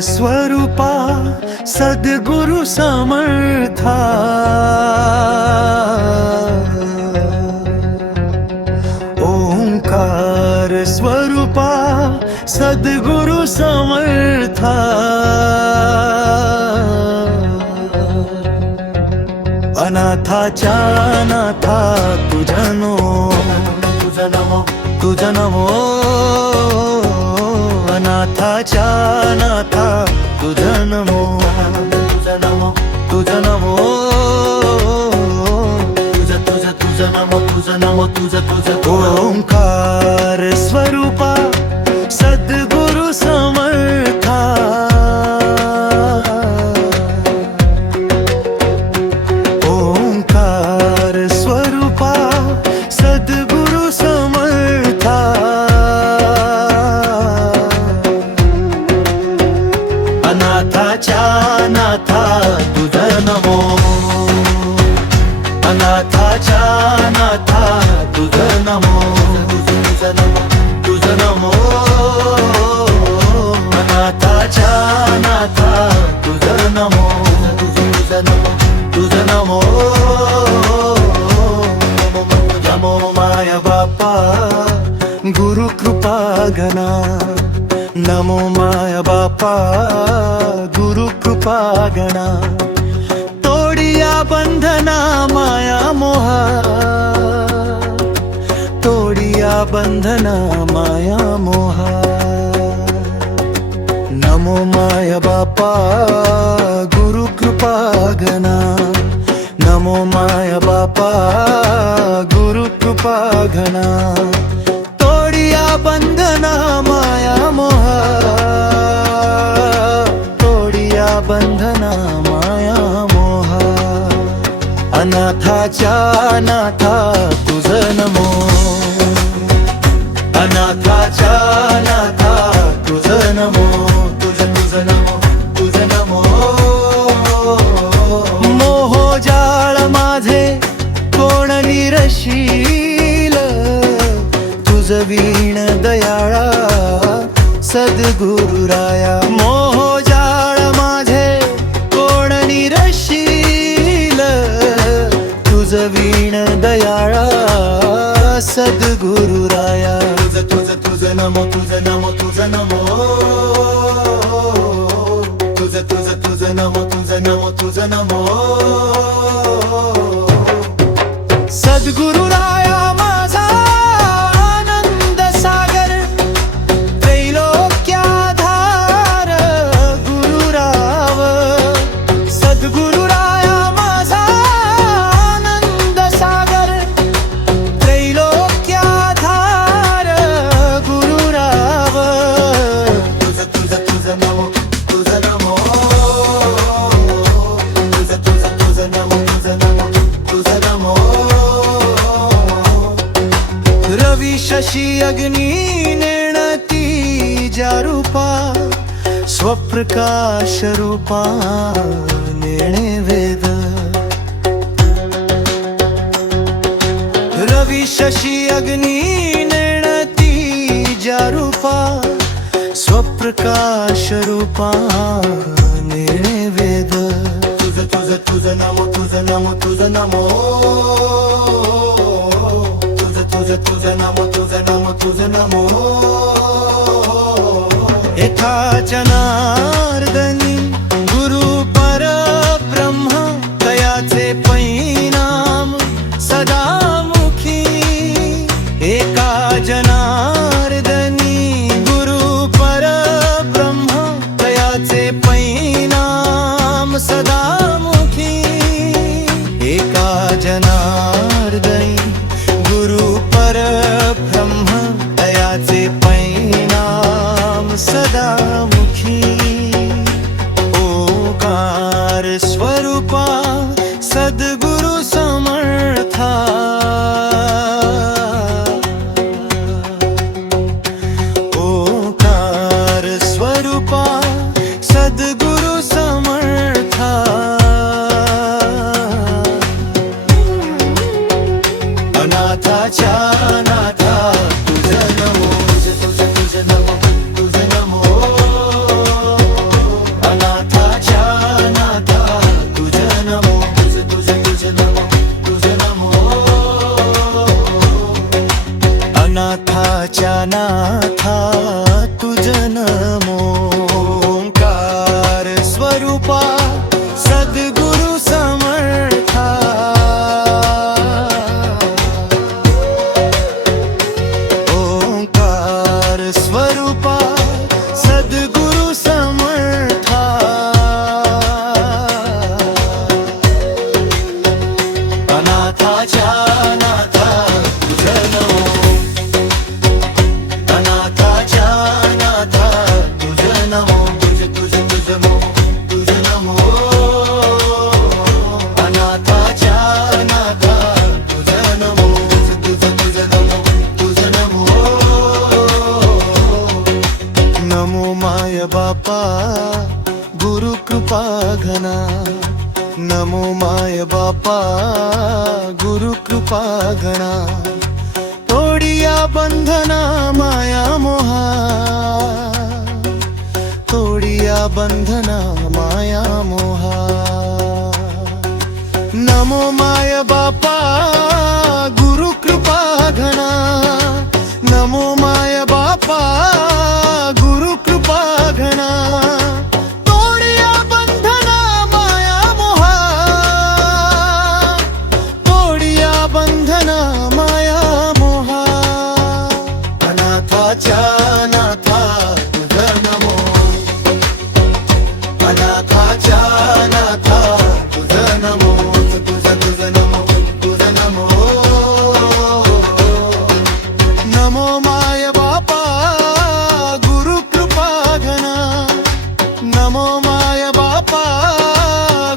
स्वरूपा सद्गुरु समर्था, ओंकार स्वरूपा सद्गुरु समर्था, अनाथाच्या नाथा तुझा नमो, तुझा नमो, अनाथाच्या नाथा तुझा नमो, तुझा नमो, तुझा नमो, तुझा नमो, तुझा नमो, तुझा ओंकार स्वरूपा सद्गुरु समर्था, ओंकार स्वरूपा सद्गुरु समर्था, अनाथाच्या नाथा तुझा नमो, अनाथाच्या नाथा तुझा नमो, तुझा नमो, तुझा नमो, अनाथाच्या नाथा तुझा नमो, तुझा नमो, तुझा नमो, नमो माया बापा गुरु कृपा घना, नमो माया बापा गुरु कृपा गणा, तोडिया बंधना माया मोहा, तोडिया बंधना माया मोहा, नमो माया बापा गुरु कृपा घना, नमो माया बापा गुरु कृपा घना, तोडिया बंधना माया मोहा, तोडिया बंधना माया मोहा, अनाथाच्या नाथा तुझा नमो, अनाथाच्या नाथा तुझा नमो, तुझा नमो, तुझा नमो, मोह जाळ माझे कोण निरशील, तुझ वीण दयाळा सद्गुरु राया, मोह जाळ माझे कोण निरशील, तुझ वीण दयाळा सद्गुरु राया, तुझ नमो, तुझ नमो, तुझ नमो, तुझ नमो, तुझ नमो, तुझ नमो, सद्गुरु राया माझा आनंद सागर, त्रैलोक्याधार गुरुराव, सद्गुरु राया माझा आनंद सागर, त्रैलोक्याधार गुरुराव, तुझ नमो, तुझ नमो, तुझ नमो, तुझ नमो, रवी शशी अग्नी नेणती ज्या रूपा, स्वप्रकाश रूपा नेणे वेद, रवी शशी अग्नी नेणती ज्या रूपा, स्वप्रकाश रूपा नेणे वेद, तुझ नमो, तुझ नमो, तुझ नमो, तुझ नमो, तुझ नमो, तुझ नमो, एका जनार्दनी गुरु परब्रह्म, तयाचे परिणाम सदामुखी, एका जनार्दनी गुरु परब्रह्म, तयाचे परिणाम सदामुखी, एका जनार्दनी गुरु परब्रह्म, तयाचे परिणाम सदामुखी, ओंकार स्वरूपा सद्गुरु समर्था, ओंकार स्वरूपा सद्गुरु समर्था, अनाथाच्या नाथा अनाथा तुझ नमो. ओंकार स्वरूपा सद्गुरु समर्था. ओंकार स्वरूपा सद्गुरु समर्था. अनाथाच्या नाथा तुझ नमो. अनाथाच्या नाथा तुझ नमो. तुझ तुझ तुझ मो तुझ नमो. अनाथाच्या नाथा तुझ नमो. तुझ तुझ तुझ नमो तुझ नमो. नमो माय बापा गुरु कृपा घना. नमो माय बापा गुरु कृपा घना. तोडिया बंधना माया मोहा. तोडिया बंधना माया मोहा. नमो माय बापा गुरु कृपा घना. नमो माय बापा गुरु कृपा घना. तोडिया बंधना माया मोहा. तोडिया बंधना माया मोहा. अनाथाच्या नाथा तुझ नमो. अनाथाच्या नाथा तुझ नमो. तुझ तुझ नमो तुझ नमो. नमो माय बापा गुरु कृपा घना. नमो माय बापा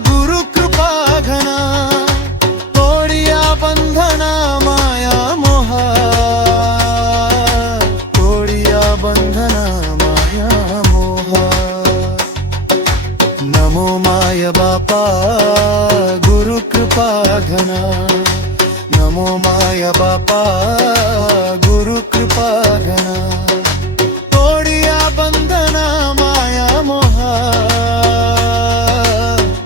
गुरु कृपा घना. तोडिया बंधना माया मोहा. तोडिया बंधना माया मोहा. नमो माय बापा गुरु कृपा घना. नमो माय बापा गुरु कृपा घना. तोडिया बंधना माया मोहा.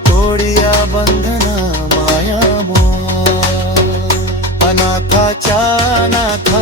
तोडिया बंधना माया मोहा. अनाथाच्या नाथा